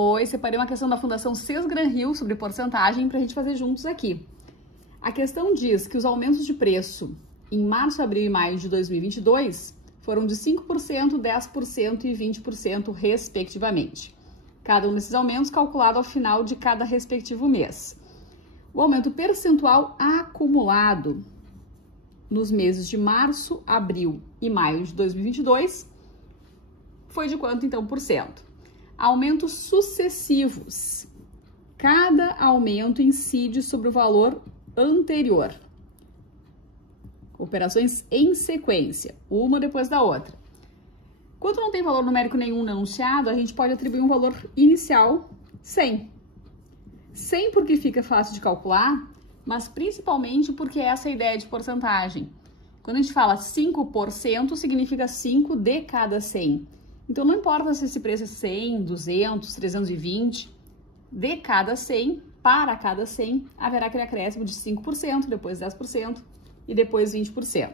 Oi, separei uma questão da Fundação Sesgran Rio sobre porcentagem para a gente fazer juntos aqui. A questão diz que os aumentos de preço em março, abril e maio de 2022 foram de 5%, 10% e 20% respectivamente. Cada um desses aumentos calculado ao final de cada respectivo mês. O aumento percentual acumulado nos meses de março, abril e maio de 2022 foi de quanto então por cento? Aumentos sucessivos. Cada aumento incide sobre o valor anterior. Operações em sequência, uma depois da outra. Quando não tem valor numérico nenhum no enunciado, a gente pode atribuir um valor inicial 100. 100 porque fica fácil de calcular, mas principalmente porque essa é a ideia de porcentagem. Quando a gente fala 5%, significa 5 de cada 100. Então, não importa se esse preço é 100, 200, 320, de cada 100, para cada 100, haverá aquele acréscimo de 5%, depois 10% e depois 20%.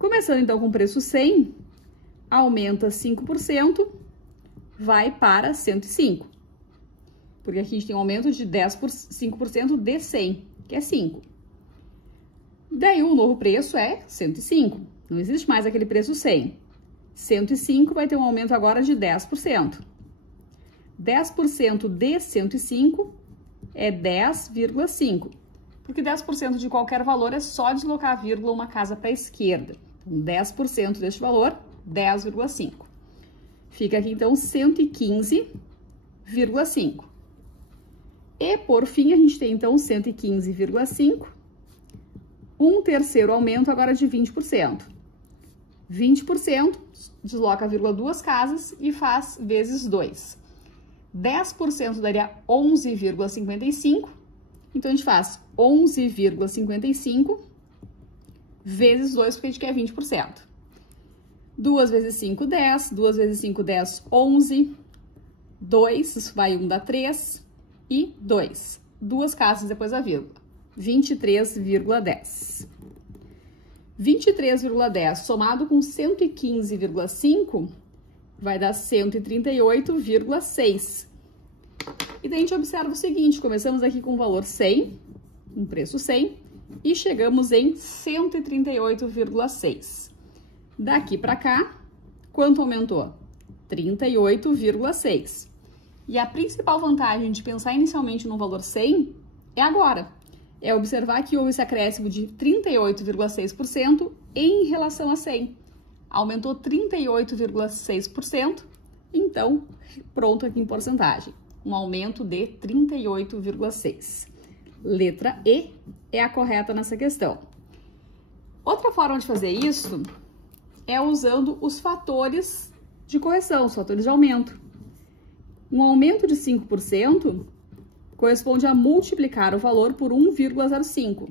Começando então com o preço 100, aumenta 5%, vai para 105. Porque aqui a gente tem um aumento de 5% de 100, que é 5. Daí o novo preço é 105, não existe mais aquele preço 100. 105 vai ter um aumento agora de 10%. 10% de 105 é 10,5. Porque 10% de qualquer valor é só deslocar a vírgula uma casa para a esquerda. Então, 10% deste valor, 10,5. Fica aqui, então, 115,5. E, por fim, a gente tem, então, 115,5. Um terceiro aumento agora de 20%. 20%, desloca a vírgula duas casas e faz vezes 2. 10% daria 11,55. Então, a gente faz 11,55 vezes 2, porque a gente quer 20%. 2 vezes 5, 10. 2 vezes 5, 10, 11. 2, isso vai 1 dá 3. E 2. Duas casas depois da vírgula. 23,10. 23,10 somado com 115,5 vai dar 138,6. E daí a gente observa o seguinte, começamos aqui com o valor 100, um preço 100, e chegamos em 138,6. Daqui para cá, quanto aumentou? 38,6. E a principal vantagem de pensar inicialmente no valor 100 é agora. É observar que houve esse acréscimo de 38,6% em relação a 100. Aumentou 38,6%, então, pronto aqui em porcentagem. Um aumento de 38,6%. Letra E é a correta nessa questão. Outra forma de fazer isso é usando os fatores de correção, os fatores de aumento. Um aumento de 5% corresponde a multiplicar o valor por 1,05.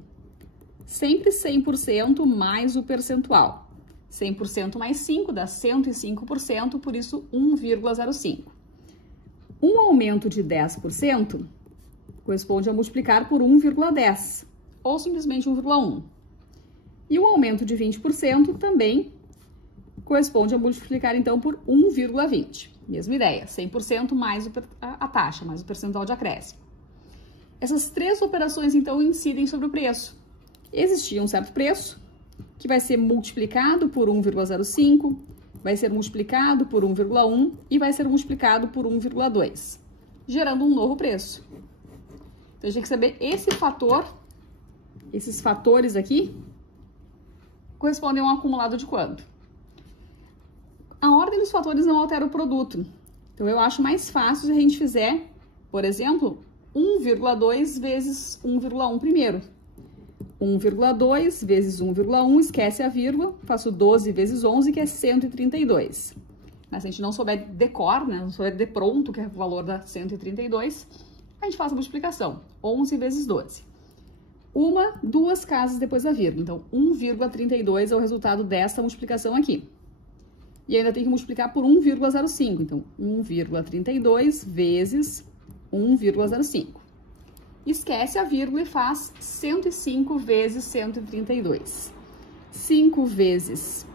Sempre 100% mais o percentual. 100% mais 5 dá 105%, por isso 1,05. Um aumento de 10% corresponde a multiplicar por 1,10, ou simplesmente 1,1. E um aumento de 20% também corresponde a multiplicar, então, por 1,20. Mesma ideia, 100% mais a taxa, mais o percentual de acréscimo. Essas três operações, então, incidem sobre o preço. Existia um certo preço, que vai ser multiplicado por 1,05, vai ser multiplicado por 1,1 e vai ser multiplicado por 1,2, gerando um novo preço. Então, a gente tem que saber esse fator, esses fatores aqui, correspondem a um acumulado de quanto? A ordem dos fatores não altera o produto. Então, eu acho mais fácil se a gente fizer, por exemplo, 1,2 vezes 1,1 primeiro. 1,2 vezes 1,1, esquece a vírgula, faço 12 vezes 11, que é 132. Mas se a gente não souber decor, né, não souber de pronto, que é o valor da 132, a gente faz a multiplicação. 11 vezes 12. Duas casas depois da vírgula. Então, 1,32 é o resultado dessa multiplicação aqui. E ainda tem que multiplicar por 1,05. Então, 1,32 vezes 1,05. Esquece a vírgula e faz 105 vezes 132. 5 vezes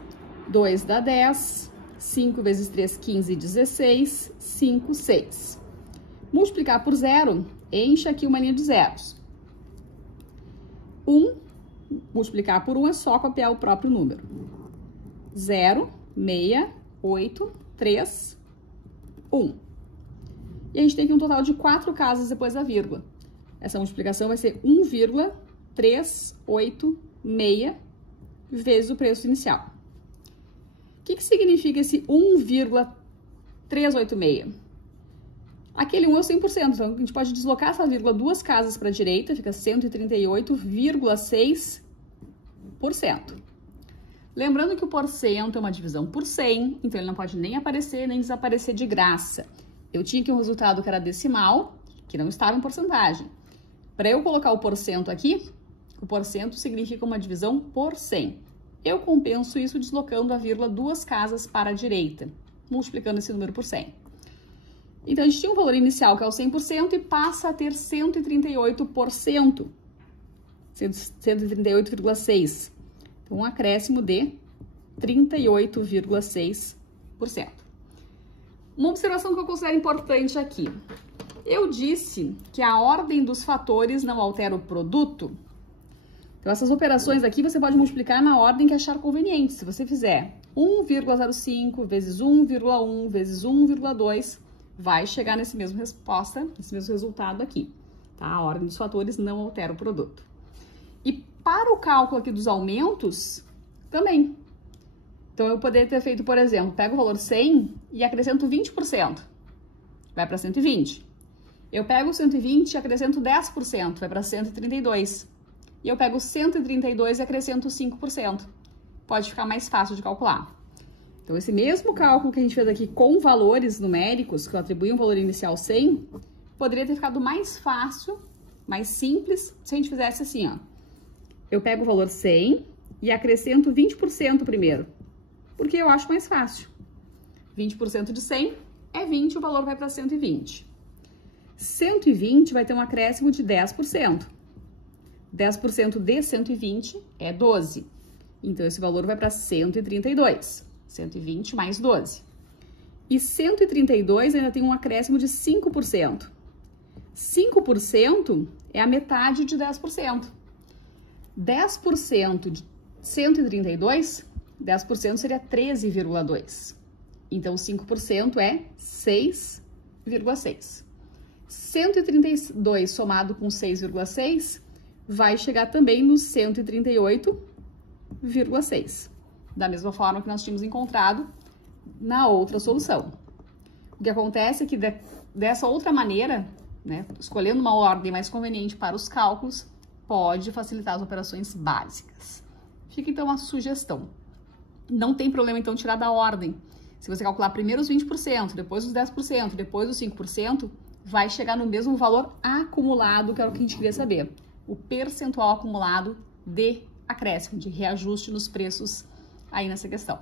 2 dá 10. 5 vezes 3, 15, 16. 5, 6. Multiplicar por 0, enche aqui uma linha de zeros. 1, multiplicar por 1 é só copiar o próprio número. 0, 6, 8, 3, 1. E a gente tem aqui um total de 4 casas depois da vírgula. Essa multiplicação vai ser 1,386 vezes o preço inicial. O que significa esse 1,386? Aquele 1 é o 100%, então a gente pode deslocar essa vírgula 2 casas para a direita, fica 138,6%. Lembrando que o porcento é uma divisão por 100, então ele não pode nem aparecer nem desaparecer de graça. Eu tinha aqui um resultado que era decimal, que não estava em porcentagem. Para eu colocar o porcento aqui, o porcento significa uma divisão por 100. Eu compenso isso deslocando a vírgula 2 casas para a direita, multiplicando esse número por 100. Então, a gente tinha um valor inicial que é o 100% e passa a ter 138%, 138,6%. Então, um acréscimo de 38,6%. Uma observação que eu considero importante aqui. Eu disse que a ordem dos fatores não altera o produto. Então, essas operações aqui você pode multiplicar na ordem que achar conveniente. Se você fizer 1,05 vezes 1,1 vezes 1,2, vai chegar nesse mesmo resposta, nesse mesmo resultado aqui. Tá? A ordem dos fatores não altera o produto. E para o cálculo aqui dos aumentos, também. Então, eu poderia ter feito, por exemplo, pego o valor 100 e acrescento 20%. Vai para 120. Eu pego o 120 e acrescento 10%, vai para 132. E eu pego o 132 e acrescento 5%. Pode ficar mais fácil de calcular. Então, esse mesmo cálculo que a gente fez aqui com valores numéricos, que eu atribuí um valor inicial 100, poderia ter ficado mais fácil, mais simples, se a gente fizesse assim, ó. Eu pego o valor 100 e acrescento 20% primeiro, porque eu acho mais fácil. 20% de 100 é 20, o valor vai para 120. 120 vai ter um acréscimo de 10%. 10% de 120 é 12. Então, esse valor vai para 132. 120 mais 12. E 132 ainda tem um acréscimo de 5%. 5% é a metade de 10%. 10% de 132, 10% seria 13,2. Então, 5% é 6,6. 132 somado com 6,6 vai chegar também no 138,6. Da mesma forma que nós tínhamos encontrado na outra solução. O que acontece é que dessa outra maneira, né, escolhendo uma ordem mais conveniente para os cálculos, pode facilitar as operações básicas. Fica então uma sugestão. Não tem problema então tirar da ordem. Se você calcular primeiro os 20%, depois os 10%, depois os 5%, vai chegar no mesmo valor acumulado, que era o que a gente queria saber. O percentual acumulado de acréscimo, de reajuste nos preços aí nessa questão.